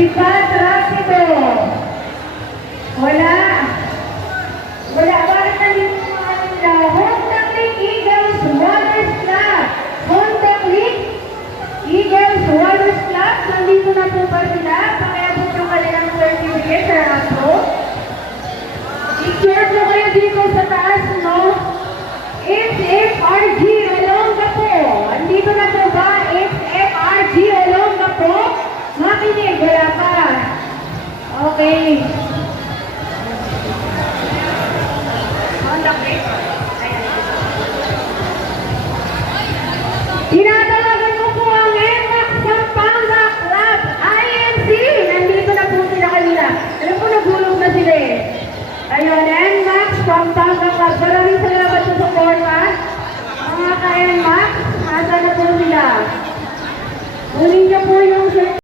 Sipat Rapido. Wala. Wala. Bakit nandito mga nila? Honda Click Eagles Waters Club. Honda Click Eagles Waters Club. Nandito na po ba sila? Pakiabot yung kanilang certificate sa Rapo. I-share po kayo dito sa taas, no? FRG Olonga po. Andito na po ba? FRG Olonga po. Makinig, wala pa. Okay. Tinatawagan ko po ang NMAX Pampanga Club INC. Nandito na po sila kanina. Alam po, nagulog na sila eh. Ayun, NMAX Pampanga